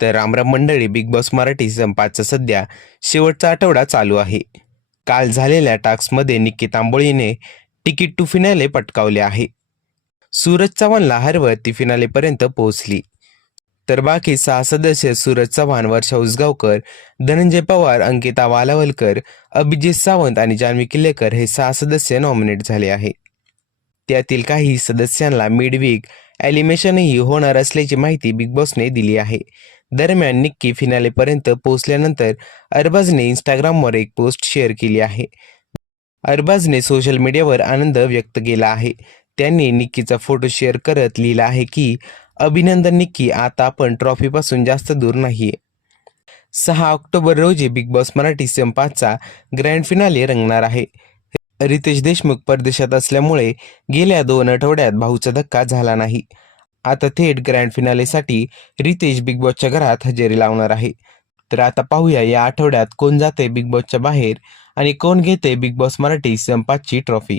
तर रामराम मंडळी, बिग बॉस मराठी सीझन 5चा सध्या शेवटचा आठवडा चालू आहे. काल झालेल्या टास्कमध्ये निक्की तांबोळीने तिकीट टू फिनाले पटकावले आहे. सूरज चव्हाणला हरवत ती फिनालेपर्यंत पोहोचली. तर बाकी 6 सदस्य सूरज चव्हाण, वर्षा उसगावकर, धनंजय पवार, अंकिता वालावलकर, अभिजित सावंत आणि जान्हवी किल्लेकर हे 6 सदस्य नॉमिनेट झाले आहे. त्यातील काही सदस्यांना मिडवीक ॲलिमिनेशनही होणार असल्याची माहिती बिग बॉसने दिली आहे. दरम्यान निक्की फिनालेपर्यंत पोहोचल्यानंतर अरबाजने इंस्टाग्रामवर एक पोस्ट शेअर केली आहे. अरबाजने सोशल मीडियावर आनंद व्यक्त केला आहे. त्यांनी निक्कीचा फोटो शेअर करत लिहिला आहे की, अभिनंदन निक्की, आता आपण ट्रॉफीपासून जास्त दूर नाहीये. 6 ऑक्टोबर रोजी बिग बॉस मराठी सीझन 5चा ग्रँड फिनाले रंगणार आहे. रितेश देशमुख परदेशात असल्यामुळे गेल्या 2 आठवड्यात भाऊचा धक्का झाला नाही. आता थेट ग्रँड फिनालेसाठी रितेश बिग बॉसच्या घरात हजेरी लावणार आहे. तर आता पाहूया या आठवड्यात कोण जाते बिग बॉसच्या बाहेर आणि कोण घेते बिग बॉस मराठी सीझन 5ची ट्रॉफी.